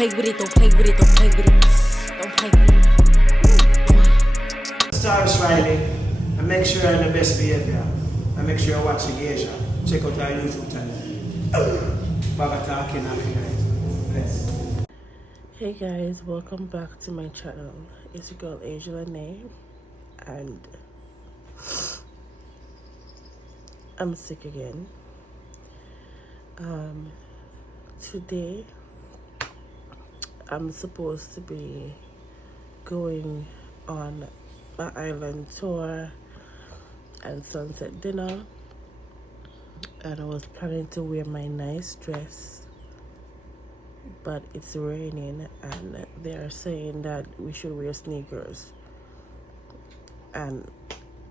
play with it, don't play with it, don't play with it. Don't play with it. Stars Riley, and make sure you're in the best behavior. And make sure you watch the Geisha. Check out our YouTube channel. Baba talking after night. Yes. Hey guys, welcome back to my channel. It's your girl Angela Name, and I'm sick again. Today I'm supposed to be going on my island tour and sunset dinner, and I was planning to wear my nice dress, but it's raining and they're saying that we should wear sneakers, and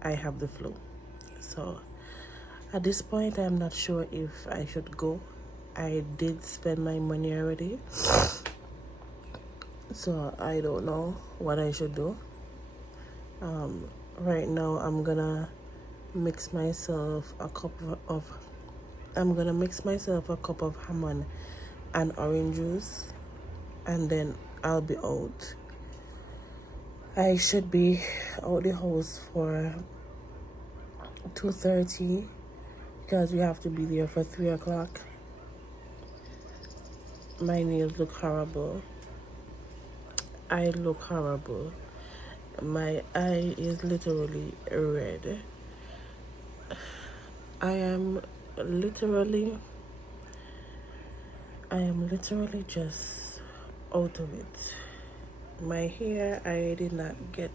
I have the flu. So at this point I'm not sure if I should go. I did spend my money already, so I don't know what I should do. Right now I'm gonna mix myself a cup of hamon and orange juice, and then I'll be out. I should be out the house for 2:30 because we have to be there for 3 o'clock. My nails look horrible. I look horrible. My eye is literally red. I am literally just out of it. My hair, I did not get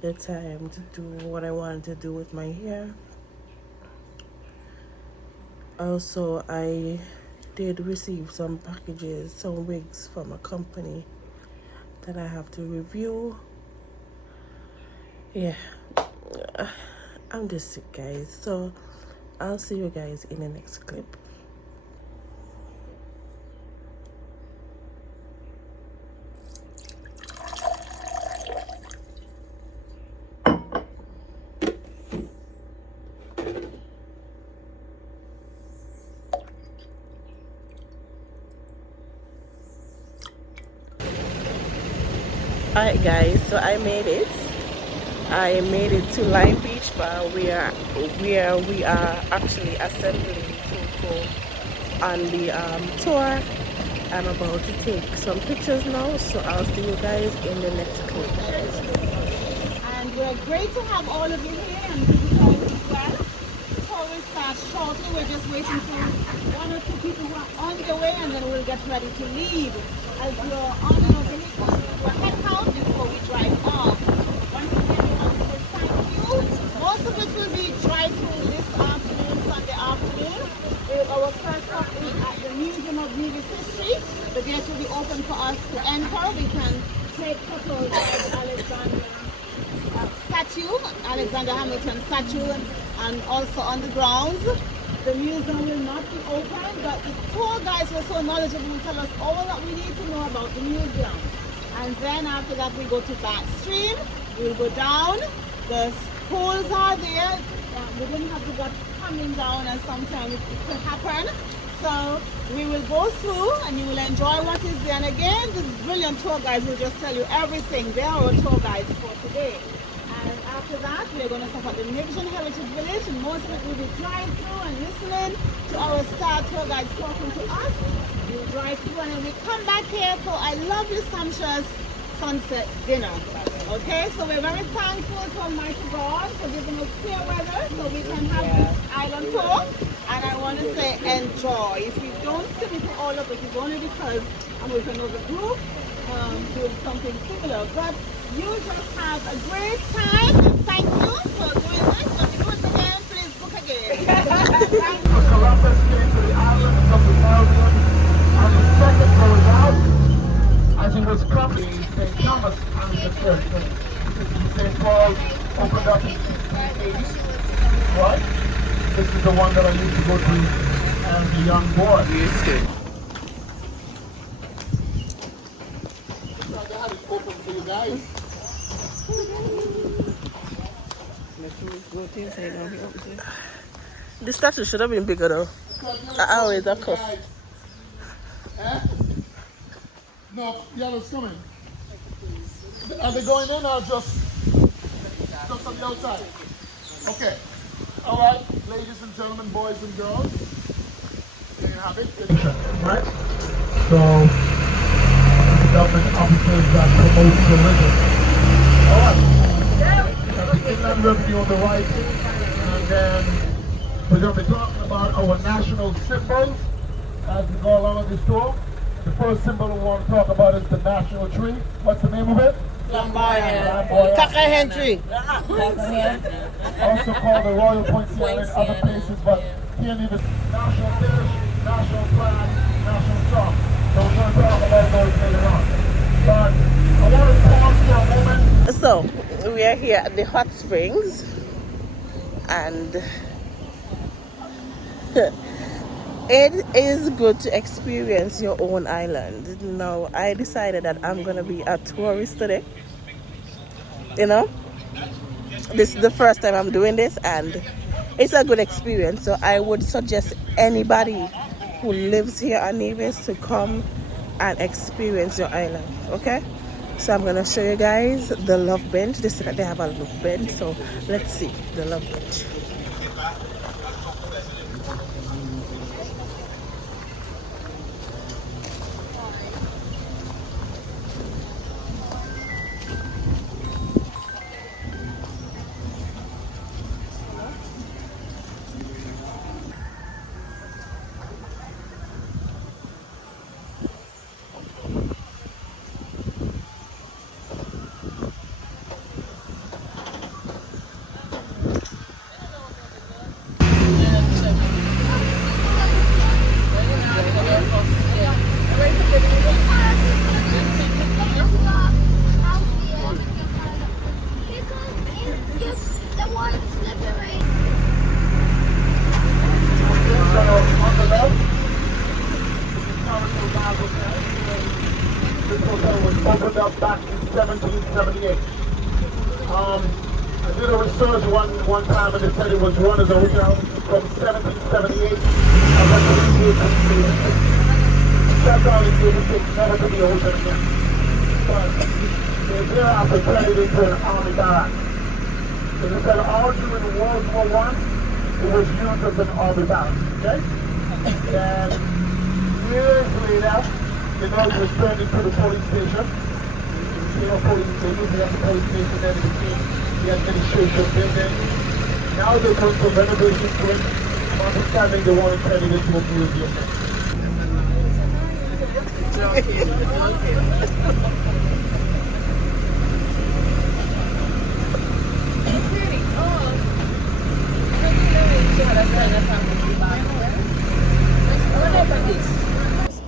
the time to do what I wanted to do with my hair. Also, I did receive some packages, some wigs from a company that I have to review. Yeah, I'm just sick, guys. So I'll see you guys in the next clip. Alright guys, so I made it to Lime Beach, but we are actually assembling to go on the tour. I'm about to take some pictures now, so I'll see you guys in the next clip. And we're great to have all of you here and visitors as well. Before we start shortly, we're just waiting for 1 or 2 people who are on their way, and then we'll get ready to leave. As you're on your vehicle, do a head count before we drive off. Once again, we want to say thank you. Most of it will be drive-through this afternoon, Sunday afternoon. Our first stop is at the Museum of Nevis History. The gate will be open for us to enter. We can take photos of Alexander Hamilton statue, and also on the grounds. The museum will not be open, but the tour guides were so knowledgeable to tell us all that we need to know about the museum. And then after that we go to Backstream. We'll go down. The pools are there. We didn't have to go coming down, and sometimes it could happen. So we will go through and you will enjoy what is there. And again, this brilliant tour guides will just tell you everything. They are our tour guides for today. And after that, we're going to stop at the Nigerian Heritage Village, and most of it will be driving through and listening to our star tour guides talking to us. We'll drive through and then we come back here for a lovely sumptuous sunset dinner. Okay, so we're very thankful to Almighty God for giving us clear weather so we can have this island tour. And I want to say enjoy. If you don't see me for all of it, it's only because I'm with another group doing something similar. But you just have a great time, and thank you for doing this. When you do it again, please book again. Columbus came to the island from the Caribbean on the second going out. As he was coming, St. Thomas answered the church. St. Paul opened up in 1680. Right? This is the one that I used to go to as a young boy. Yes, sir. I had it open for you guys. The statue should have been bigger though. I always have cuff. No, yellow's coming. Are they going in or just on the outside? Okay. All right, ladies and gentlemen, boys and girls. There you have it. Right? So, the government officers that promote religion. All right. The inland revenue on the right. And then we're going to be talking about our national symbols as we go along this tour. The first symbol we want to talk about is the national tree. What's the name of it? Kakahen tree. Also called the Royal Poinciana in other places, but here in Nevis, national dish, national flag, national song. So we're going to talk about those later on. But I want to pause for a moment. So we are here at the hot springs, and it is good to experience your own island. Now, I decided that I'm gonna be a tourist today. You know, this is the first time I'm doing this, and it's a good experience. So I would suggest anybody who lives here on Nevis to come and experience your island. Okay, so I'm gonna show you guys the Love Bench. They say that they have a Love Bench, so let's see the Love Bench. This hotel was opened up back in 1778. I did a research one time and they said it was run as a hotel from 1778 and then to 1868. Shut down in 86, never to be a hotel again. But they thereafter turned it into an army barrack. So they said all during World War I, it was used as an army barrack. Okay? And years later, it was turned into the police station. You know, they usually have the police station, then it became the administration building. Now they come to renovation to it. I'm understanding they want to turn it into a museum.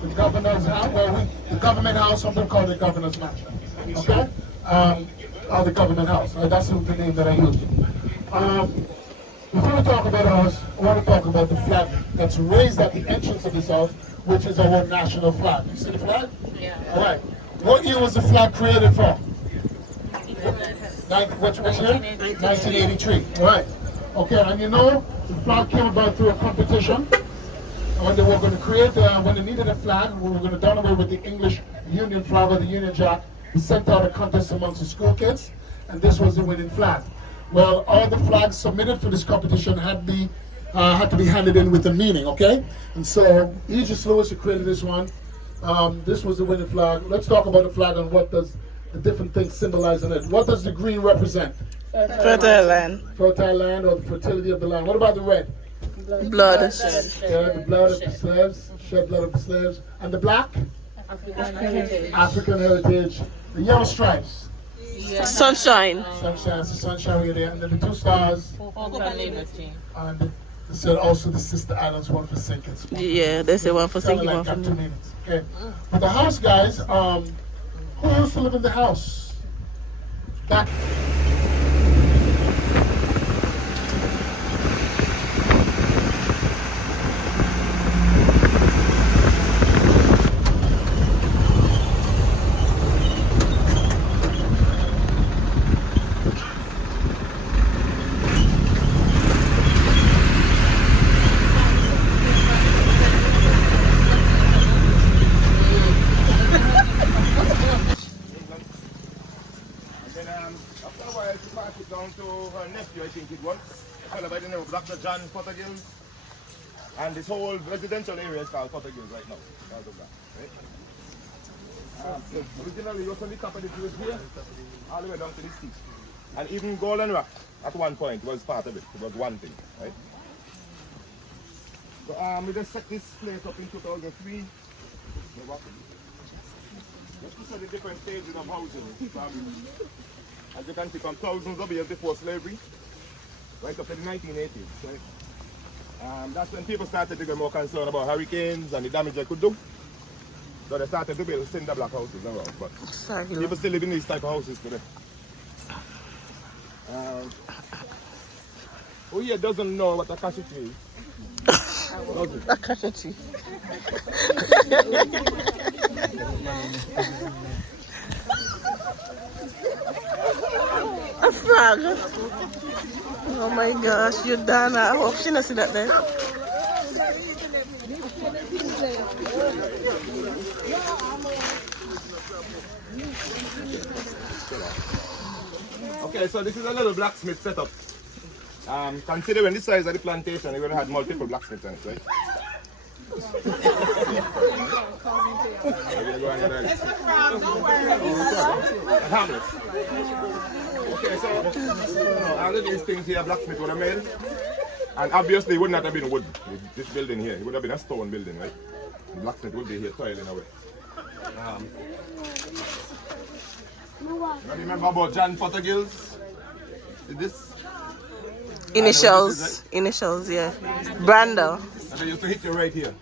The governor's house, well, the government house, something called the governor's mansion. Okay? Or the government house. That's the name that I use. Before we talk about ours, I want to talk about the flag that's raised at the entrance of this house, which is our national flag. You see the flag? Yeah. All right. What year was the flag created for? What year? 1983. All right. Okay, and you know, the flag came about through a competition. When they were going to create, when they needed a flag, we were going to done away with the English Union flag or the Union Jack. We sent out a contest amongst the school kids, and this was the winning flag. Well, all the flags submitted for this competition had to be handed in with a meaning, okay? And so, Aegis Lewis, who created this one, this was the winning flag. Let's talk about the flag and what does the different things symbolize in it. What does the green represent? Fertile land. Fertile land, or the fertility of the land. What about the red? Blood. Yeah, the blood of the slaves, shed blood of the slaves. And the black? African heritage. The yellow stripes. Sunshine. Sunshine, the sunshine right there. And then the two stars. And they said also the sister islands, one for St. Kitts. Yeah, they say one for St. Like one for that, 2 me. minutes. Okay. But the house, guys, who used to live in the house? Back. the name of Dr. John Pottergills. And this whole residential area is called Pottergills right now. Because of that, right? So originally, it was on the top of the village here, all the way down to the sea. And even Golden Rock, at one point, was part of it. It was one thing, right? So we just set this place up in 2003. Just to set the different stages of housing. As you can see, from thousands of years before slavery, right up to the 1980s, right? That's when people started to get more concerned about hurricanes and the damage they could do. So they started to build cinder block houses around. But people still live in these type of houses today. Who here doesn't know what a cashew tree is? A cashew tree. A frog. Oh my gosh, you're done. I hope she doesn't see that there. Okay, so this is a little blacksmith setup. Considering the size of the plantation, it would have had multiple blacksmiths in it, right? Okay, so all of these things here, blacksmith would have made. And obviously, it would not have been wood, this building here. It would have been a stone building, right? The blacksmith would be here toiling away. Remember about John Pottergills? This? Initials, yeah. Brando. And they used to hit you right here.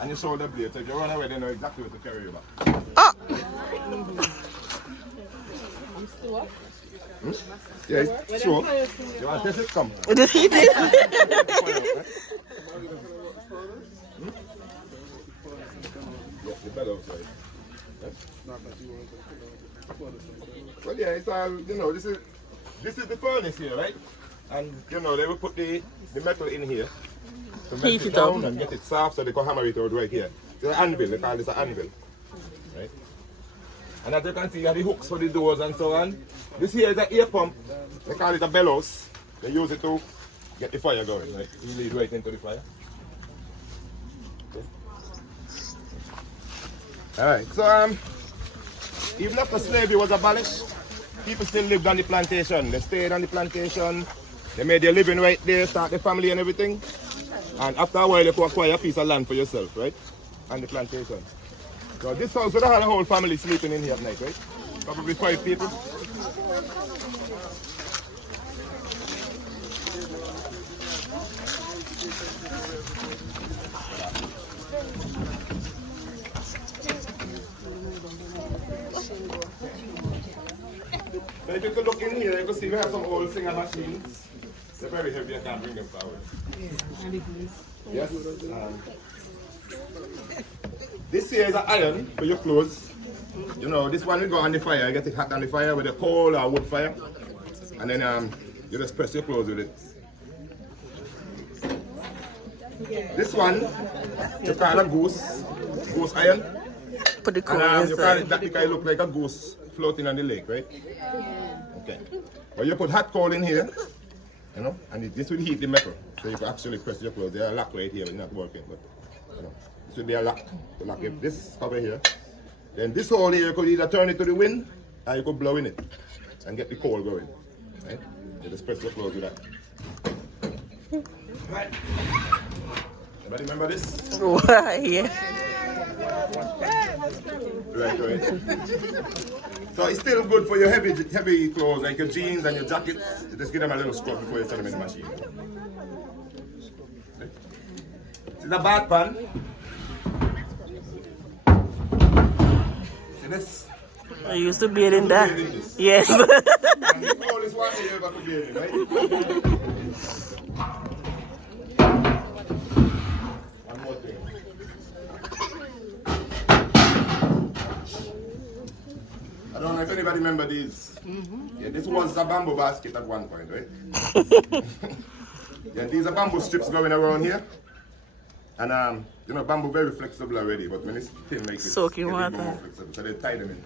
And your shoulder blade. So if you run away, they know exactly where to carry you back. Oh! Yeah, sure. You want to test it? Come. Did he do? The bellows, right? Well, yeah, it's all, you know, this is the furnace here, right? And, you know, they will put the metal in here to melt it down and get it soft so they can hammer it out right here. It's an anvil, they call this an anvil, right? And as you can see, you have the hooks for the doors and so on. This here is an air pump, they call it a bellows. They use it to get the fire going, right? You lead right into the fire. Okay. Alright, so even after slavery was abolished, people still lived on the plantation. They stayed on the plantation. They made their living right there, start the family and everything. And after a while, you could acquire a piece of land for yourself, right? On the plantation. So this house would have had a whole family sleeping in here at night, right? Probably 5 people. So if you could look in here, you can see we have some old singer machines. They're very heavy, I can't bring them forward. Yes. This here is an iron for your clothes. You know, this one will go on the fire. You get it hot on the fire with a coal or wood fire. And then you just press your clothes with it. This one, you call a goose iron. Put the coal And you call inside. it that because it look like a goose floating on the lake, right? Okay. But you put hot coal in here, you know, and this will heat the metal. So you can actually press your clothes. There's a lock right here, it's not working, but you know, this will be a lock to lock it. This cover here. Then this hole here, you could either turn it to the wind or you could blow in it and get the coal going. Right? You just press your clothes with that. Right. Everybody remember this? Why? Yeah. Right. So it's still good for your heavy clothes, like your jeans and your jackets. You just give them a little scrub before you turn them in the machine. This is a bath pan. See this? I used to bathe in that. Yes. And the coldest water you ever could bathe in, right? One more thing. I don't know if anybody remember these. Yeah, this was a bamboo basket at one point, right? Yeah, these are bamboo strips going around here. And you know, bamboo very flexible already, but when it's thin like this, Soaking it's more water. flexible. So they tie them in.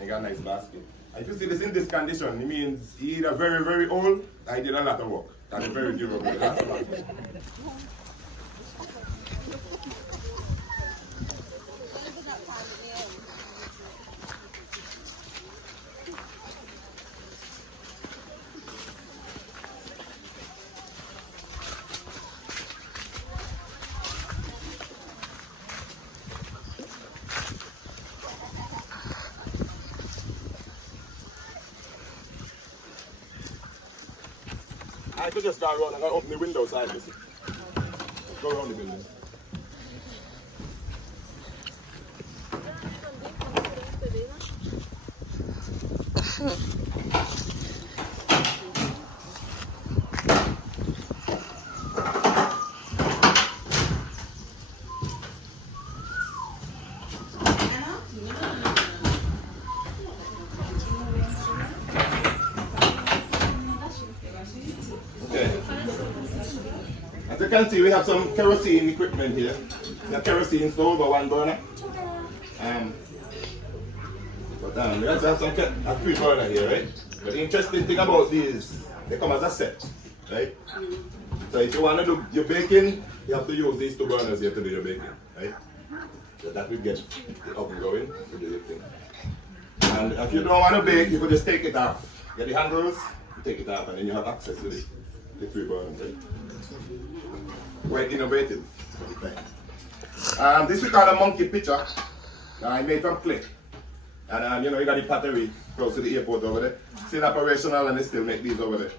You got a nice basket. And if you see this in this condition, it means either very, very old or he did a lot of work. That is very durable. That's a lot. I could just go around and open the window side. Listen. Go around the building. As you can see, we have some kerosene equipment here. The kerosene stove or one burner. We also have a 3 burner here, right? But the interesting thing about these, they come as a set, right? So if you want to do your baking, you have to use these 2 burners here to do your baking, right? So that will get the oven going to do your thing. And if you don't want to bake, you could just take it off. Get the handles, take it off, and then you have access to the 3 burners, right? Quite innovative. This we call a monkey pitcher. Made from clay. And you know, you got the pottery close to the airport over there. Still operational and they still make these over there.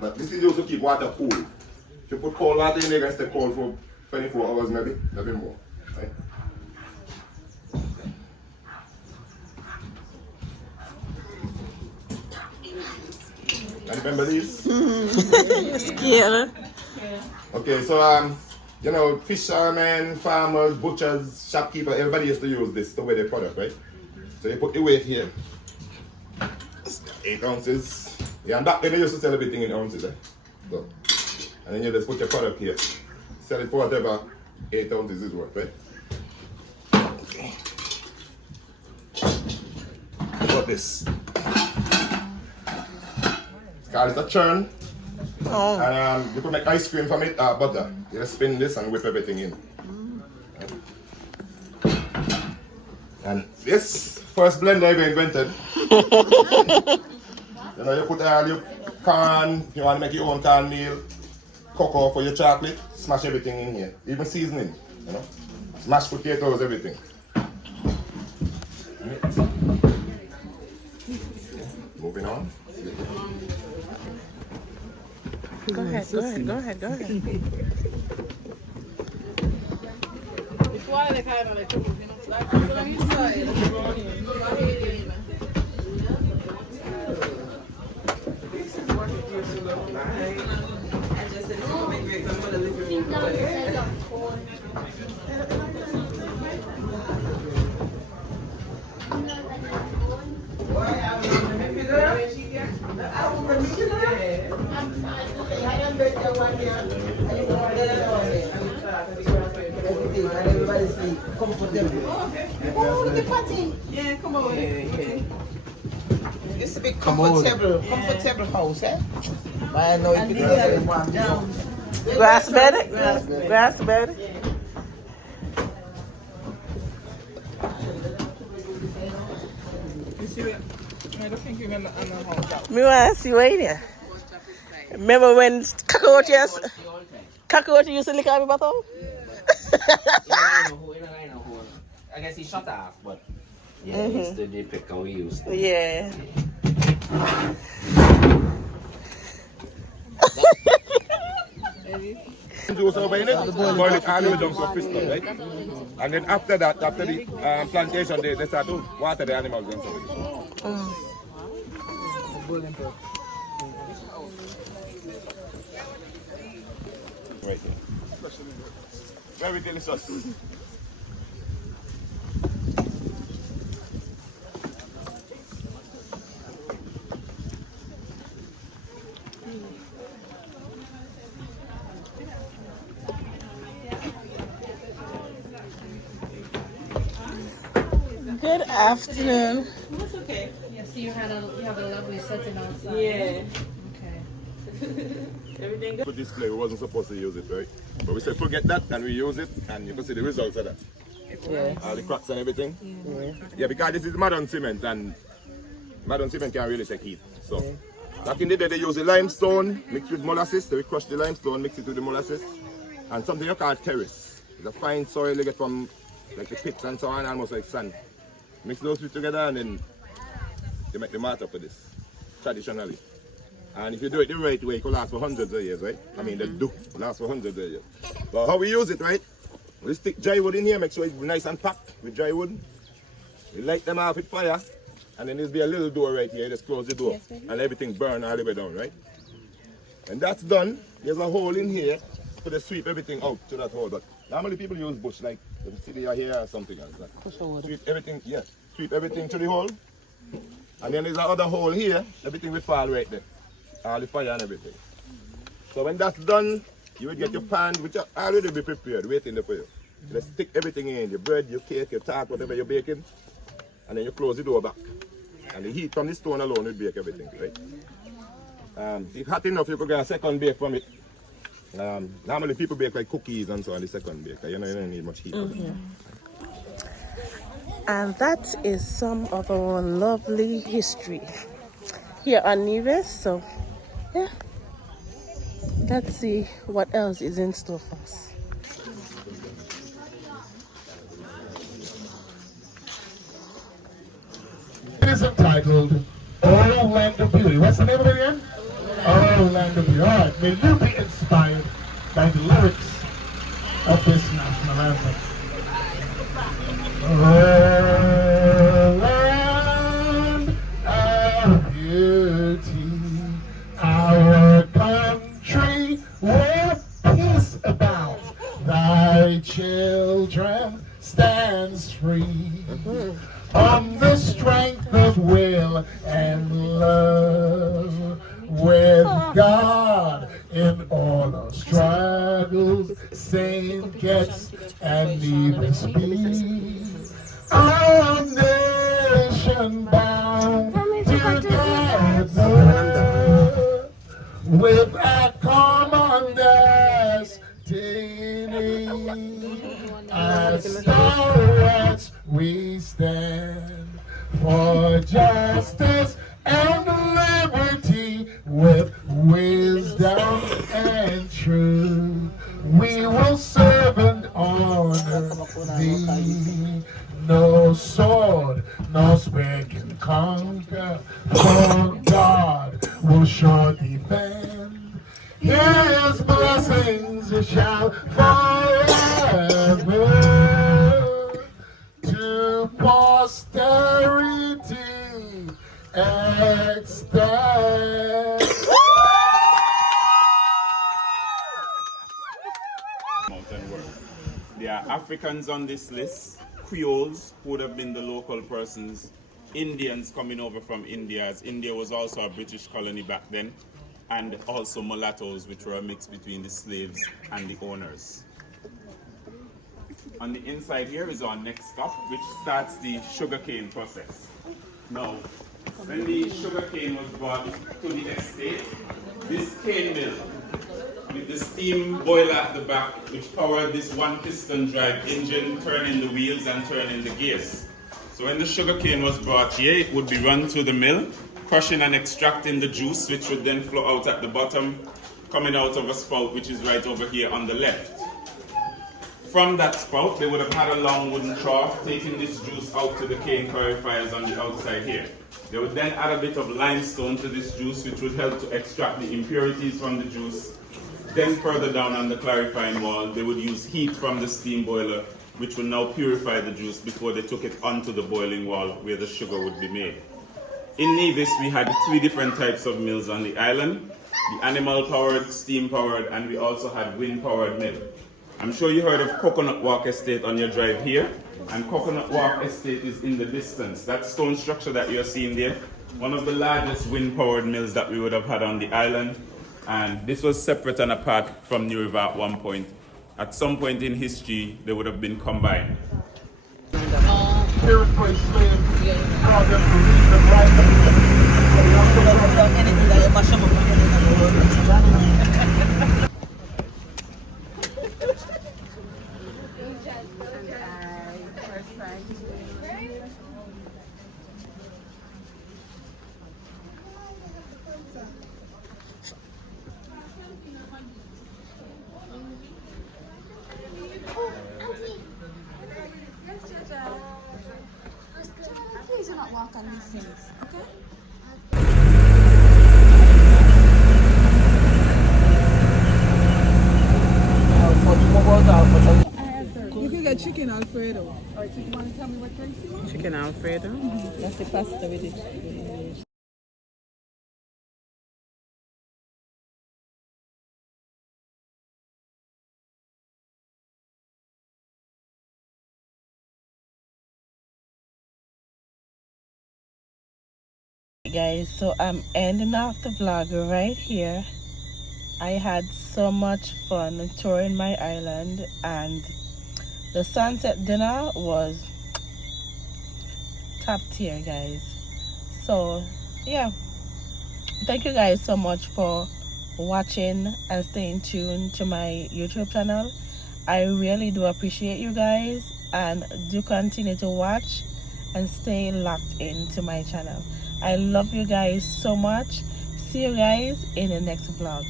But this is used to keep water cool. If you put cold water in there, it can stay cold for 24 hours maybe more. Right? And remember these? Scared. Okay, so you know, fishermen, farmers, butchers, shopkeepers, everybody used to use this to weigh their product, right? So you put the weight here. 8 ounces. Yeah, and back then they used to sell everything in ounces, eh? So, and then you just put your product here. Sell it for whatever 8 ounces is worth, right? Okay. What about this? It's called a churn. Oh. And you can make ice cream from it, butter. You just spin this and whip everything in. And this first blender ever invented. You know, you put all your corn, you want to make your own cornmeal, cocoa for your chocolate, smash everything in here. Even seasoning, you know. Mashed potatoes, everything. Right. Moving on. Go ahead. Everybody say comfortable. Oh, look at Patty. Yeah, come on. It's a bit comfortable house, eh? I know if you don't want down. Grass bed? Grass bed? Me want to see what in here. Remember when cockroaches used to lick out my bottle? I guess he shut off, but yeah, it's the pick how we used to. Yeah. Juice over in it, boil it all the way down to a crystal, right? And then after that, after the plantation, they start to water the animals and so. Right here. Very delicious. Good afternoon. That's okay. Yeah, so you have a lovely setting outside. Yeah. Okay. Everything good? For display, we wasn't supposed to use it, right? But we said forget that and we use it, and you can see the results of that. Yeah. All the cracks and everything. Yeah, because this is modern cement, and modern cement can really take heat. So, back in the day, they use the limestone mixed with molasses. They crush the limestone, mix it with the molasses, and something you call terrace. It's a fine soil you get from like the pits and so on, almost like sand. Mix those two together, and then they make the mortar for this traditionally. And if you do it the right way, it will last for hundreds of years, right? I mean, they do last for hundreds of years. But how we use it, right? We stick dry wood in here, make sure it's nice and packed with dry wood. We light them off with fire, and then there's be a little door right here. Just close the door, and everything burn all the way down, right? When that's done, there's a hole in here so they sweep everything out to that hole. But normally people use bush, like the city here or something else. Like sweep everything, yeah, sweep everything to the hole, and then there's another hole here. Everything will fall right there, all the fire and everything. So when that's done, you will get your pan, which are already be prepared, waiting there for you. Just stick everything in, your bread, your cake, your tart, whatever you're baking, and then you close the door back. And the heat from the stone alone will bake everything, right? If it's hot enough, you could get a second bake from it. Normally people bake like cookies and so on the second bake, you know, you don't need much heat. And that is some of our lovely history here on Nevis. So, yeah. Let's see what else is in store for us. It is entitled Oh Land of Beauty. What's the name of it again? Oh Land of Beauty. All right, may you be inspired by the lyrics of this national anthem. Oh Land of Beauty, our country where peace abounds, thy children stands free. On the strength of will and love, with God in all our struggles, St. Kitts and Nevis be. Our nation bound together with a common destiny. As stalwarts we stand for justice and liberty, with wisdom and truth. We will serve and honor thee. No sword, no spear can conquer, for God will sure defend. His blessings shall forever to posterity extend. Mountain world. There are Africans on this list, Creoles, who would have been the local persons, Indians coming over from India, as India was also a British colony back then, and also mulattoes, which were a mix between the slaves and the owners. On the inside here is our next stop, which starts the sugarcane process. Now, when the sugarcane was brought to the estate, this cane mill with the steam boiler at the back, which powered this one piston drive engine, turning the wheels and turning the gears. So when the sugarcane was brought here, it would be run through the mill, crushing and extracting the juice, which would then flow out at the bottom, coming out of a spout, which is right over here on the left. From that spout, they would have had a long wooden trough, taking this juice out to the cane clarifiers on the outside here. They would then add a bit of limestone to this juice, which would help to extract the impurities from the juice. Then further down on the clarifying wall, they would use heat from the steam boiler, which would now purify the juice before they took it onto the boiling wall where the sugar would be made. In Nevis, we had 3 different types of mills on the island: the animal-powered, steam-powered, and we also had wind-powered mill. I'm sure you heard of Coconut Walk Estate on your drive here, and Coconut Walk Estate is in the distance. That stone structure that you're seeing there, one of the largest wind-powered mills that we would have had on the island, and this was separate and apart from New River at one point. At some point in history, they would have been combined. Irreplaceable, called them to read the right. Anything that you mash up Please do not walk on these things, okay? You can get chicken Alfredo. Alright, so you want to tell me what drinks you want? Chicken Alfredo. That's the pasta with it. Guys, so I'm ending off the vlog right here. I had so much fun touring my island, and the sunset dinner was top tier, guys. So yeah, thank you guys so much for watching and staying tuned to my YouTube channel. I really do appreciate you guys, and do continue to watch and stay locked into my channel. I love you guys so much. See you guys in the next vlog.